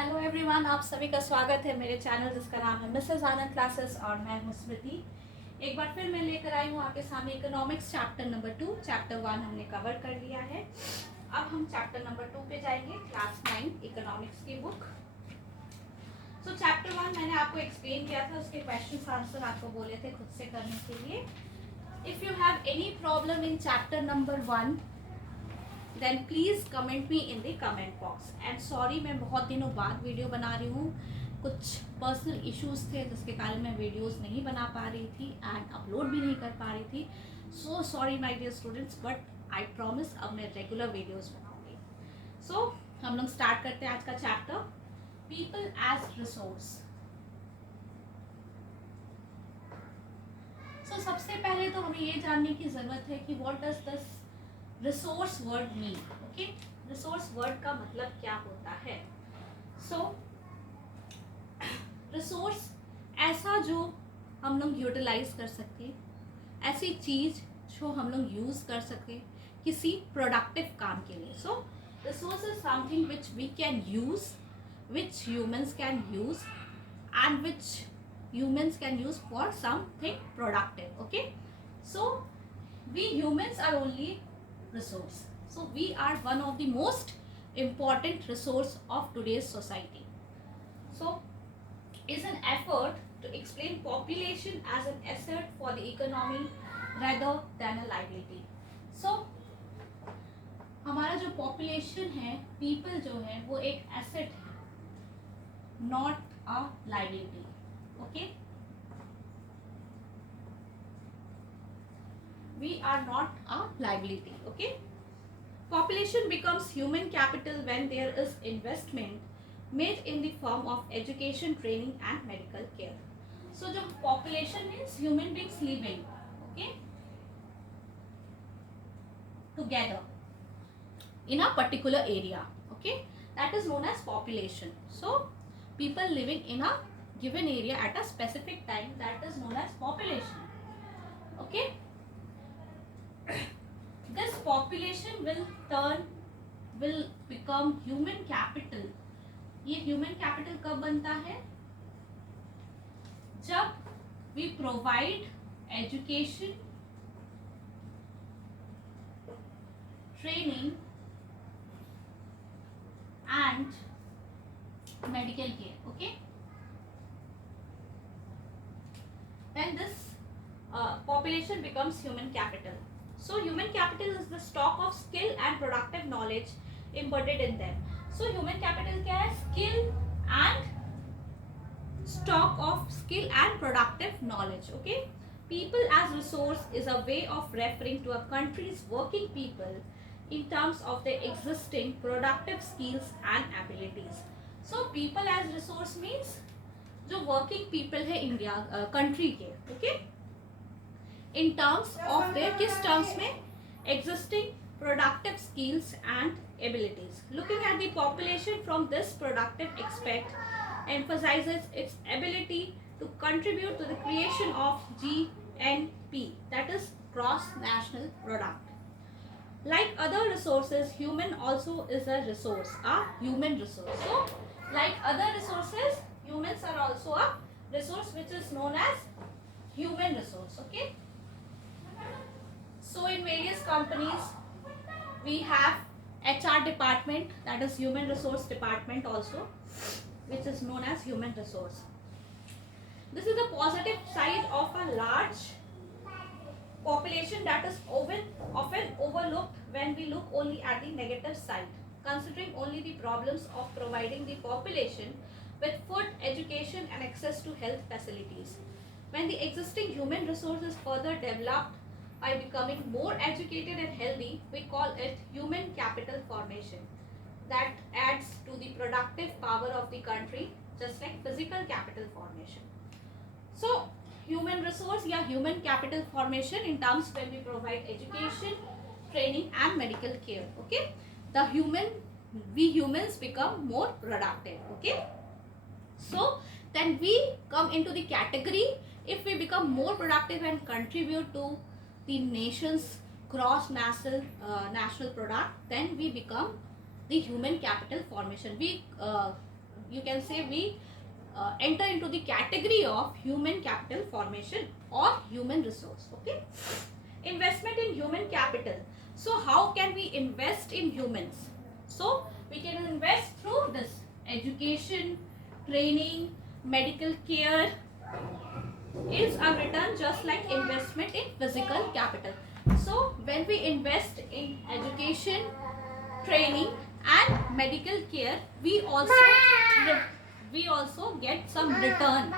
Hello everyone, आप सभी का स्वागत है मेरे चैनल जिसका नाम है मिसेस आनंद क्लासेस और मैं हूँ स्मृति। एक बार फिर मैं लेकर आई हूँ आपके सामने इकोनॉमिक्स चैप्टर नंबर 2। चैप्टर 1 हमने कवर कर लिया है। अब हम चैप्टर नंबर 2 पे जाएंगे, क्लास 9 इकोनॉमिक्स की बुक। सो चैप्टर 1 मैंने आपको एक्सप्लेन किया था, उसके क्वेश्चन आंसर आपको बोले थे खुद से करने के लिए। If you have any problem in chapter number 1 then please comment me in the comment box. And sorry, मैं बहुत दिनों बाद वीडियो बना रही हूँ। कुछ पर्सनल इश्यूज थे जिसके कारण मैं वीडियोस नहीं बना पा रही थी एंड अपलोड भी नहीं कर पा रही थी। So sorry my dear students, but I promise अब मैं रेगुलर वीडियोस बनाऊंगी। सो हम लोग स्टार्ट करते हैं आज का चैप्टर, पीपल एज रिसोर्स। सो सबसे पहले तो हमें ये जानने की ज़रूरत है कि what does this resource word mean. Okay, resource word का मतलब क्या होता है। सो रिसोर्स ऐसा जो हम लोग यूटिलाइज कर सके, ऐसी चीज़ जो हम लोग यूज़ कर सके किसी प्रोडक्टिव काम के लिए। So resource is something which we can use, which humans can use and which humans can use for something productive. Okay, so we humans are only resource, so we are one of the most important resource of today's society. So is an effort to explain population as an asset for the economy rather than a liability. So हमारा जो population है, people जो है, वो एक asset है, not a liability. Okay, we are not a liability. Okay, population becomes human capital when there is investment made in the form of education, training and medical care. So जो population means human beings living, okay, together in a particular area. Okay, that is known as population. So people living in a given area at a specific time, that is known as population. Okay, this population will become human capital. ये human capital कब बनता है? जब we provide education, training and medical care. Okay, then this population becomes human capital. So human capital is the stock of skill and productive knowledge embedded in them. So human capital क्या है? Skill and stock of skill and productive knowledge. Okay, people as resource is a way of referring to a country's working people in terms of their existing productive skills and abilities. So people as resource means जो working people है India country के, okay, in terms of their, किस terms में? Existing productive skills and abilities. Looking at the population from this productive aspect emphasizes its ability to contribute to the creation of GNP, that is gross national product. Like other resources, human also is a resource, a human resource. So like other resources, humans are also a resource which is known as human resource. Okay, so in various companies we have HR department, that is human resource department also, which is known as human resource. This is the positive side of a large population that is often overlooked when we look only at the negative side, considering only the problems of providing the population with food, education and access to health facilities. When the existing human resource is further developed by becoming more educated and healthy, we call it human capital formation. That adds to the productive power of the country, just like physical capital formation. So human resource या human capital formation in terms when we provide education, training and medical care. Okay, we humans become more productive. Okay, so then we come into the category, if we become more productive and contribute to the nation's gross national product, then we become the human capital formation. We you can say we enter into the category of human capital formation or human resource. Okay, investment in human capital. So how can we invest in humans? So we can invest through this education, training, medical care is a return just like investment in physical capital. So when we invest in education, training and medical care, we also get some return,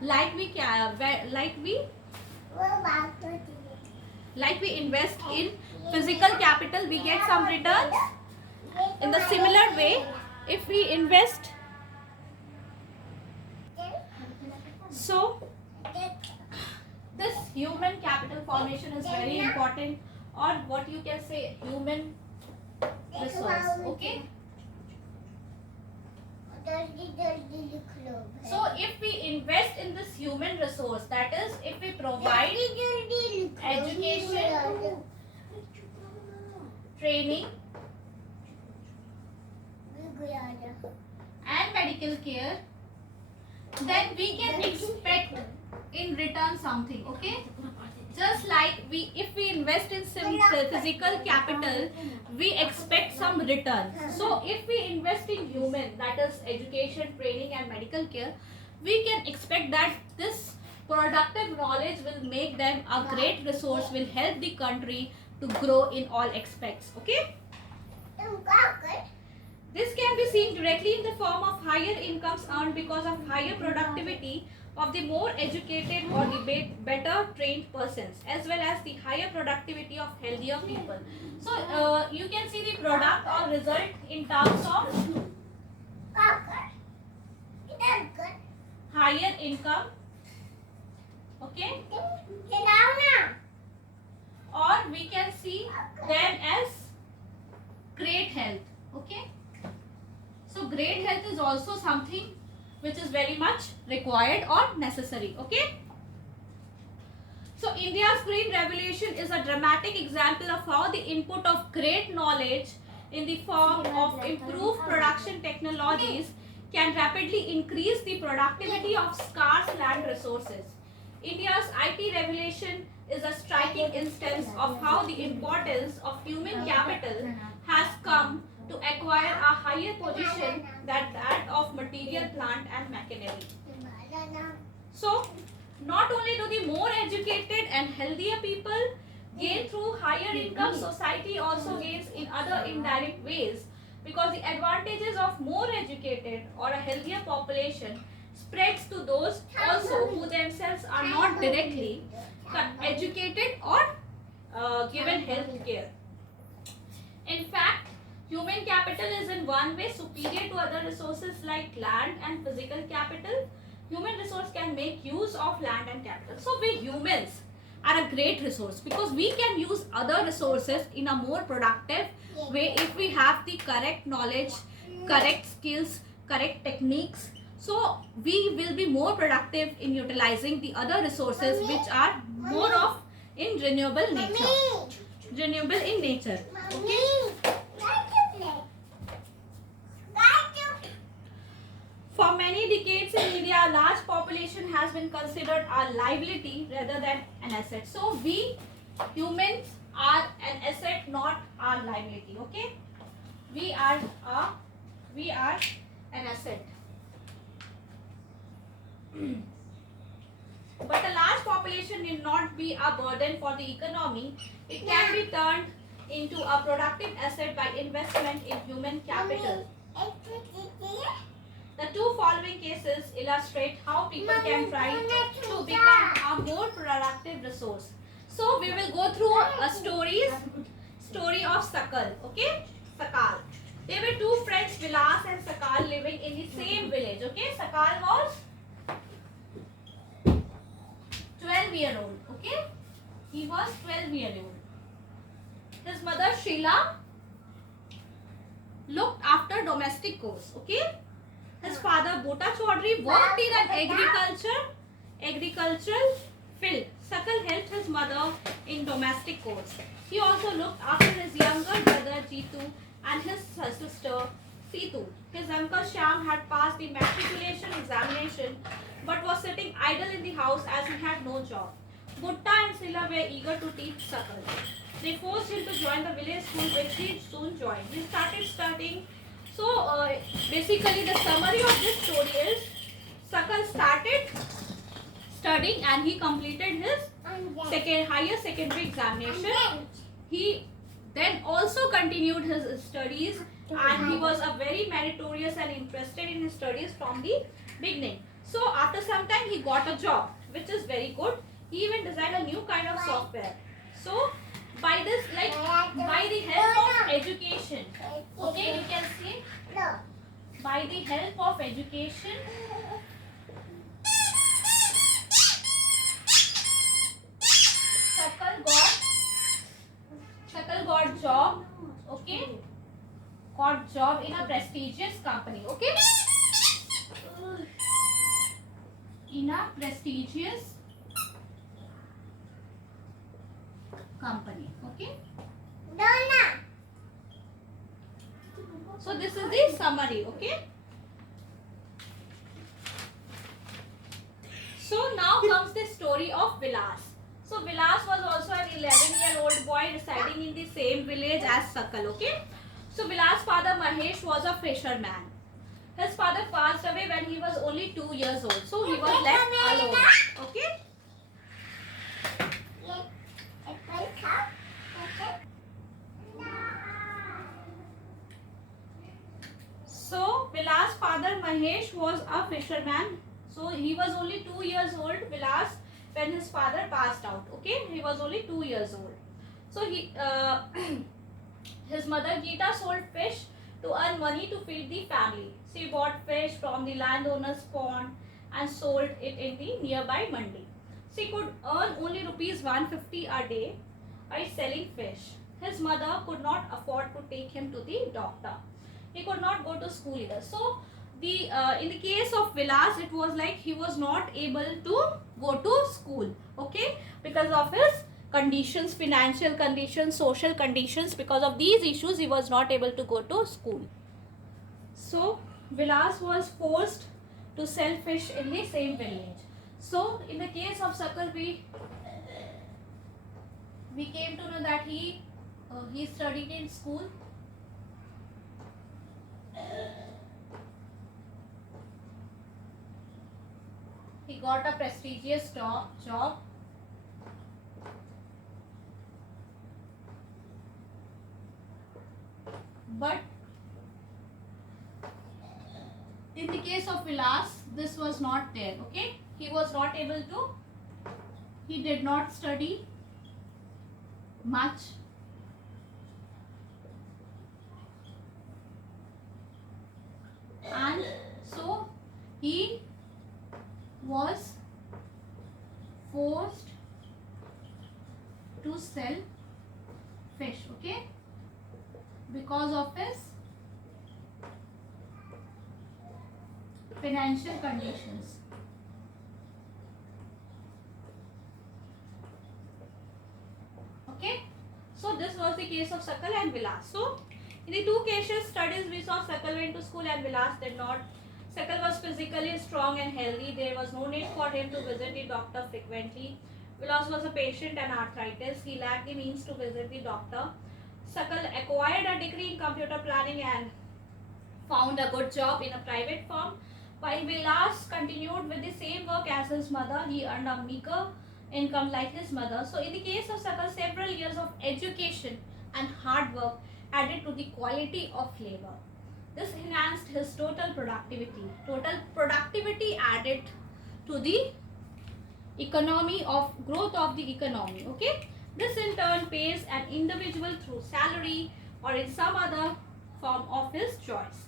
like we invest in physical capital, we get some returns. In the similar way, if we invest, so this human capital formation is very important, or what you can say, human resource. Okay, so if we invest in this human resource, that is, if we provide education, training and medical care, then we can expect in return something. Okay, just like if we invest in some physical capital, we expect some return. So if we invest in human, that is education, training and medical care, we can expect that this productive knowledge will make them a great resource, will help the country to grow in all aspects. Okay, this can be seen directly in the form of higher incomes earned because of higher productivity of the more educated or the better trained persons, as well as the higher productivity of healthier people. So you can see the product or result in terms of higher income, okay, or we can see them as great health. Okay, so great health is also something which is very much required or necessary. Okay, so India's green revolution is a dramatic example of how the input of great knowledge in the form of improved production technologies can rapidly increase the productivity of scarce land resources. India's IT revolution is a striking instance of how the importance of human capital has come to acquire a higher position than that of material, plant and machinery. So, not only do the more educated and healthier people gain through higher income, society also gains in other indirect ways, because the advantages of more educated or a healthier population spreads to those also who themselves are not directly educated or given health care. In fact, human capital is in one way superior to other resources like land and physical capital. Human resource can make use of land and capital. So we humans are a great resource because we can use other resources in a more productive way if we have the correct knowledge, correct skills, correct techniques. So we will be more productive in utilizing the other resources which are more of in renewable nature. Renewable in nature. Okay. For many decades in India, a large population has been considered a liability rather than an asset. So we humans are an asset, not our liability. Okay, we are an asset. But a large population need not be a burden for the economy. It can be turned into a productive asset by investment in human capital. The two following cases illustrate how people can try to become a more productive resource. So we will go through a story of Sakal. Okay, Sakal. There were two friends, Vilas and Sakal, living in the same village. Okay, Sakal was 12-year-old. Okay, he was 12-year-old. His mother Sheila looked after domestic chores. Okay. His father Bota Chaudhary worked in an agricultural field. Sakal helped his mother in domestic chores. He also looked after his younger brother Jitu and his sister Situ. His uncle Shyam had passed the matriculation examination but was sitting idle in the house as he had no job. Gutta and Sila were eager to teach Sakal. They forced him to join the village school, which he soon joined. He started studying. So, basically, the summary of this story is Sakal started studying and he completed his higher secondary examination. He then also continued his studies and he was a very meritorious and interested in his studies from the beginning. So after some time he got a job, which is very good. He even designed a new kind of software. So by this, like by the help of education, okay, you can see, by the help of education, Sakal got job, okay, got job in a prestigious company, okay, in a prestigious company, okay. So this is the summary, okay. So now comes the story of Vilas. So Vilas was also an 11-year-old boy residing in the same village as Sakal, okay. So Vilas' father Mahesh was a fisherman. His father passed away when he was only 2 years old. So he was left alone, okay. So Vilas' father Mahesh was a fisherman. So he was only 2 years old, Vilas, when his father passed out. Okay, he was only 2 years old. So his mother Geeta sold fish to earn money to feed the family. She bought fish from the landowner's pond and sold it in the nearby mandi. She could earn only rupees 150 a day by selling fish. His mother could not afford to take him to the doctor. He could not go to school either. So in the case of Vilas, it was like he was not able to go to school, okay, because of his conditions, financial conditions, social conditions. Because of these issues, he was not able to go to school. So Vilas was forced to sell fish in the same village. So in the case of Sakal, we came to know that he studied in school. He got a prestigious job. But in the case of Vilas, this was not there, okay. He was not able to, he did not study much. And so he was forced to sell fish, okay, because of his financial conditions. Okay, so this was the case of Sakal and Vilas. So in the two cases studies, we saw Sakal went to school and Vilas did not. Sakal was physically strong and healthy. There was no need for him to visit the doctor frequently. Vilas was a patient and arthritis. He lacked the means to visit the doctor. Sakal acquired a degree in computer planning and found a good job in a private firm. While Vilas continued with the same work as his mother, he earned a meager income like his mother. So in the case of Sakal, several years of education and hard work added to the quality of labor. This enhanced his total productivity. Total productivity added to the economy of growth of the economy. Okay, this in turn pays an individual through salary or in some other form of his choice.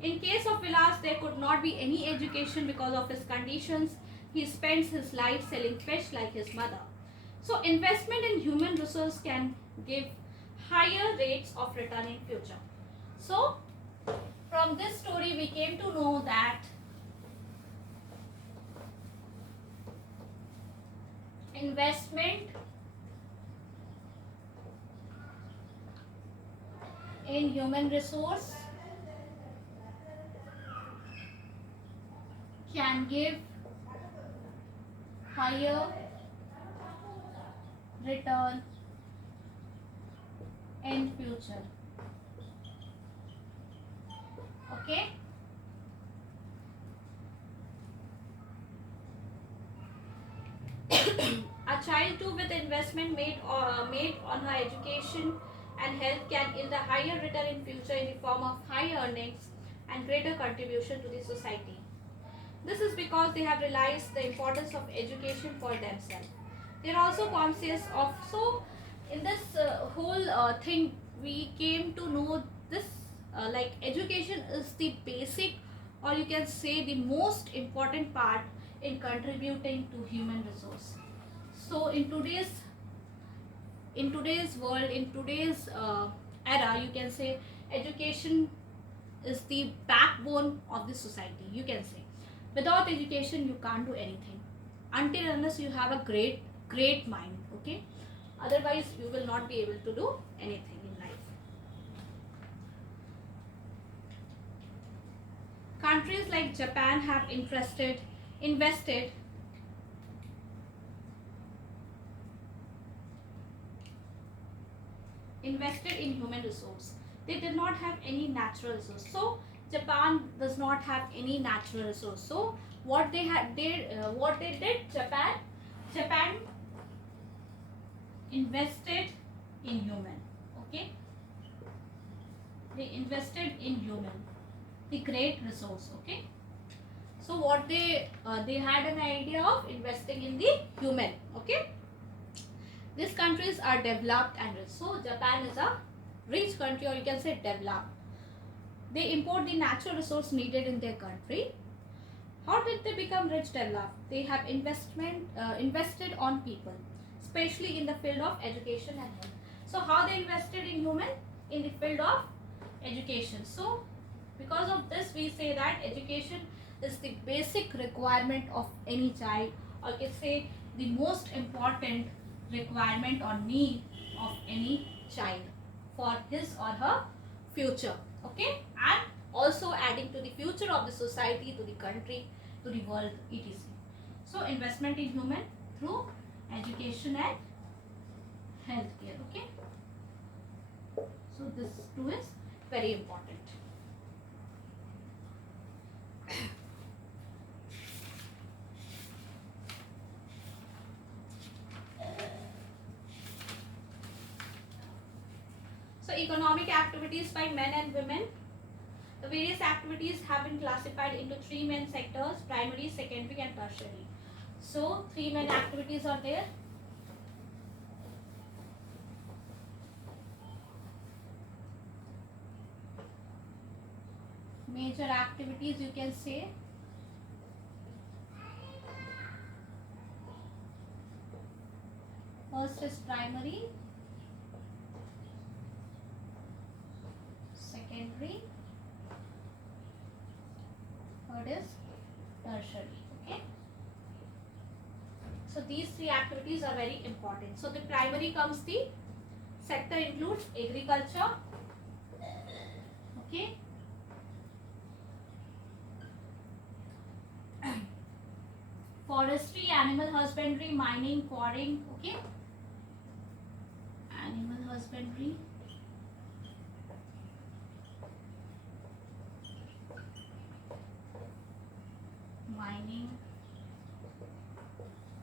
In case of Vilas, there could not be any education because of his conditions. He spends his life selling fish like his mother. So investment in human resource can give higher rates of return in future. So from this story we came to know that investment in human resource can give higher return in future. Okay. A child too with investment made on her education and health can yield a higher return in future in the form of high earnings and greater contribution to the society. This is because they have realized the importance of education for themselves. They are also conscious of, so in this whole thing we came to know this, like education is the basic, or you can say the most important part in contributing to human resource. So in today's world, in today's era, you can say education is the backbone of the society, you can say. Without education you can't do anything until unless you have a great mind. Okay, otherwise you will not be able to do anything in life. Countries like Japan have invested in human resource. They did not have any natural resource. So Japan does not have any natural resource. So what they did, Japan invested in human. Okay, they invested in human, the great resource. Okay, so what they had an idea of investing in the human. Okay, these countries are developed and rich. So Japan is a rich country, or you can say developed. They import the natural resource needed in their country. How did they become rich, developed? They have invested on people, especially in the field of education and health. So how they invested in human? In the field of education. So because of this we say that education is the basic requirement of any child, or you can say the most important requirement or need of any child for his or her future. Okay, and also adding to the future of the society, to the country, to the world, etc. So investment in human through education and healthcare. Okay, so this too is very important. So economic activities by men and women. The various activities have been classified into three main sectors: primary, secondary and tertiary. So three main activities are there. Major activities, you can say. First is primary, secondary, third is tertiary. Okay, so these three activities are very important. So the primary comes, the sector includes agriculture, okay, forestry, animal husbandry, mining, quarrying. Okay, animal husbandry, mining,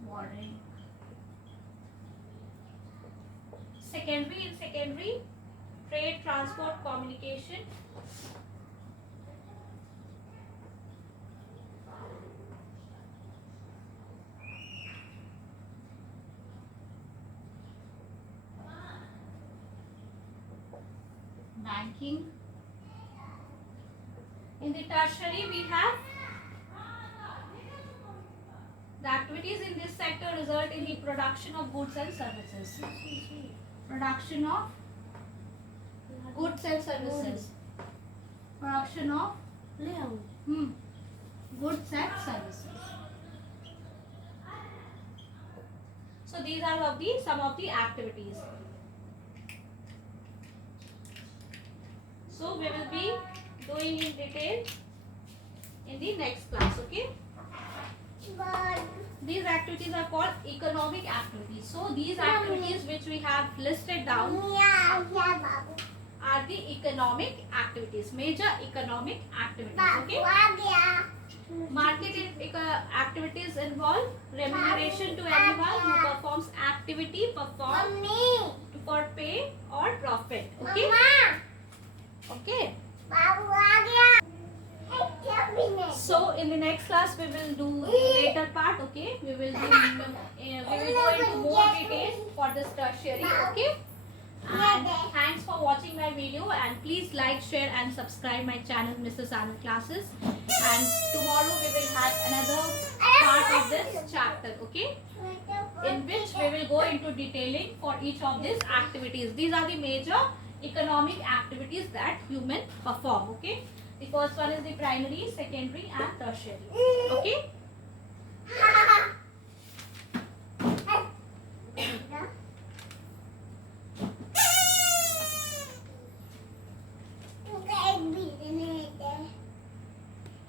quarrying. Secondary, trade, transport, communication. Banking. In the tertiary we have the activities in this sector result in the production of goods and services. Production of goods and services. Production of goods and services. So these are of the some of the activities. So we will be doing in detail in the next class. Okay. These activities are called economic activities. So these activities which we have listed down are the economic activities, major economic activities. Okay. Market activities involve remuneration to anyone who performs activity performed for pay or profit. Okay. Okay. So in the next class we will do the later part. Okay, we will go into more details for this tertiary. Okay, and thanks for watching my video, and please like, share and subscribe my channel Mrs. Anand Classes, and tomorrow we will have another part of this chapter. Okay, in which we will go into detailing for each of these activities. These are the major economic activities that human perform. Okay, the first one is the primary, secondary and tertiary. Okay.